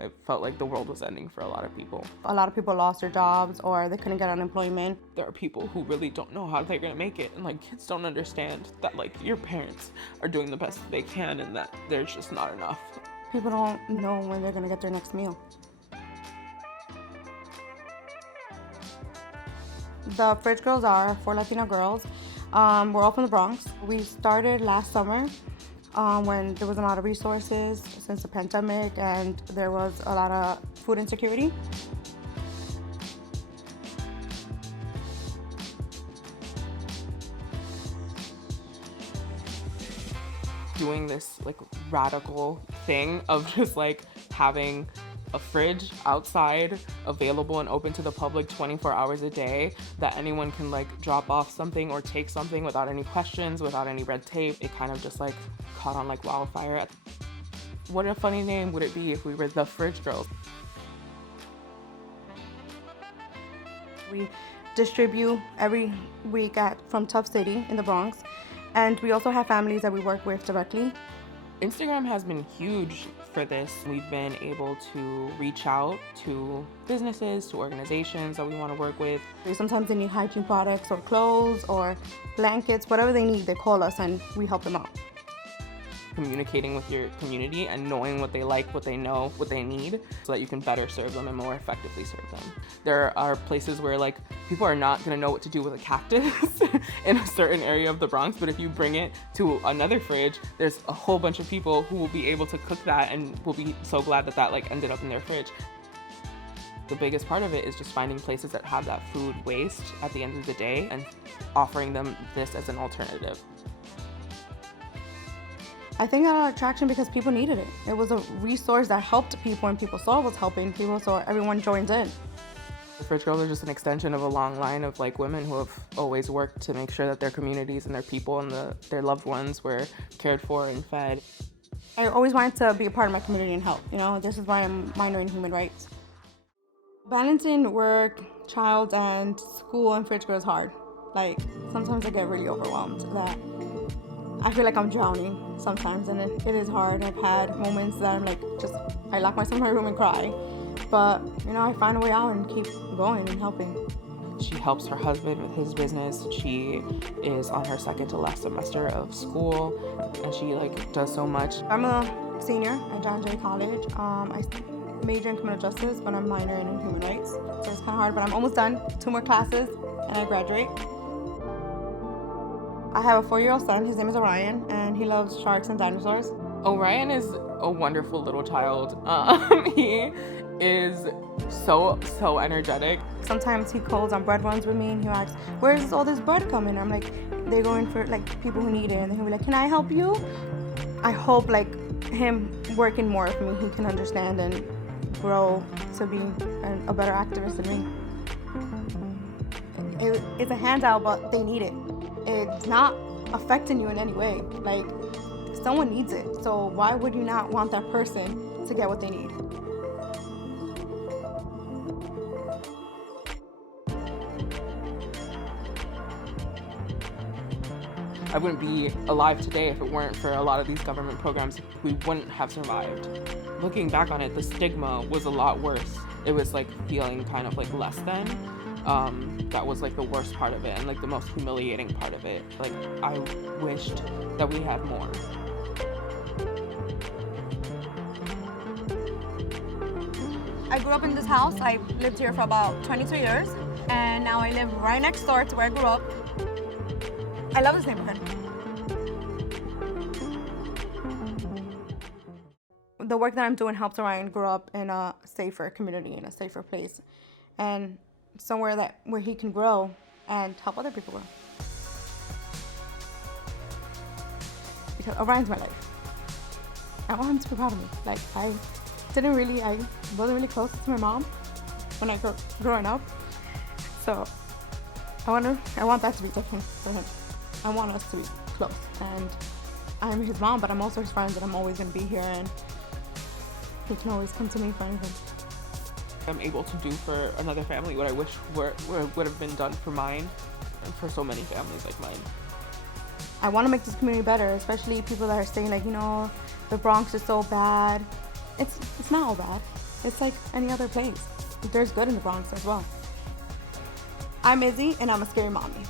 It felt like the world was ending for a lot of people. A lot of people lost their jobs or they couldn't get unemployment. There are people who really don't know how they're gonna make it, and like kids don't understand that like your parents are doing the best they can and that there's just not enough. People don't know when they're gonna get their next meal. The Fridge Girls are 4 Latina girls. We're all from the Bronx. We started last summer when there was a lot of resources since the pandemic and there was a lot of food insecurity. Doing this like radical thing of just like having a fridge outside available and open to the public 24 hours a day that anyone can like drop off something or take something without any questions, without any red tape. It kind of just like caught on like wildfire. What a funny name would it be if we were the Fridge Girls? We distribute every week from Tough City in the Bronx, and we also have families that we work with directly. Instagram has been huge for this. We've been able to reach out to businesses, to organizations that we want to work with. Sometimes they need hygiene products or clothes or blankets, whatever they need, they call us and we help them out. Communicating with your community and knowing what they like, what they know, what they need, so that you can better serve them and more effectively serve them. There are places where like people are not gonna know what to do with a cactus in a certain area of the Bronx, but if you bring it to another fridge, there's a whole bunch of people who will be able to cook that and will be so glad that that like ended up in their fridge. The biggest part of it is just finding places that have that food waste at the end of the day and offering them this as an alternative. I think it got attraction because people needed it. It was a resource that helped people and people saw it was helping people, so everyone joined in. The Fridge Girls are just an extension of a long line of like women who have always worked to make sure that their communities and their people and their loved ones were cared for and fed. I always wanted to be a part of my community and help. You know, this is why I'm minoring in human rights. Balancing work, child, and school and Fridge Girl is hard. Like, sometimes I get really overwhelmed that I feel like I'm drowning sometimes, and it is hard. I've had moments that I'm like, I lock myself in my room and cry. But, you know, I find a way out and keep going and helping. She helps her husband with his business. She is on her second to last semester of school, and she like does so much. I'm a senior at John Jay College. I major in criminal justice, but I'm minoring in human rights. So it's kind of hard, but I'm almost done. 2 more classes, and I graduate. I have a 4-year-old son. His name is Orion, and he loves sharks and dinosaurs. Orion is a wonderful little child. He is so energetic. Sometimes he calls on bread runs with me, and he asks, "Where's all this bread coming?" I'm like, they're going for like people who need it, and he'll be like, "Can I help you?" I hope like him working more with me, he can understand and grow to be a better activist than me. It's a handout, but they need it. It's not affecting you in any way. Like, someone needs it, so why would you not want that person to get what they need? I wouldn't be alive today if it weren't for a lot of these government programs. We wouldn't have survived. Looking back on it, the stigma was a lot worse. It was like feeling kind of like less than. That was like the worst part of it and like the most humiliating part of it. Like, I wished that we had more. I grew up in this house. I lived here for about 22 years, and now I live right next door to where I grew up. I love this neighborhood. The work that I'm doing helps Orion grow up in a safer community, in a safer place, and somewhere where he can grow and help other people grow. Because Orion's my life. I want him to be proud of me. Like, I wasn't really close to my mom when I growing up. So I want that to be different for him. I want us to be close, and I'm his mom, but I'm also his friend, and I'm always gonna be here, and he can always come to me for anything. I'm able to do for another family what I wish would have been done for mine and for so many families like mine. I want to make this community better, especially people that are saying like, you know, the Bronx is so bad. It's not all bad. It's like any other place. There's good in the Bronx as well. I'm Izzy, and I'm a scary mommy.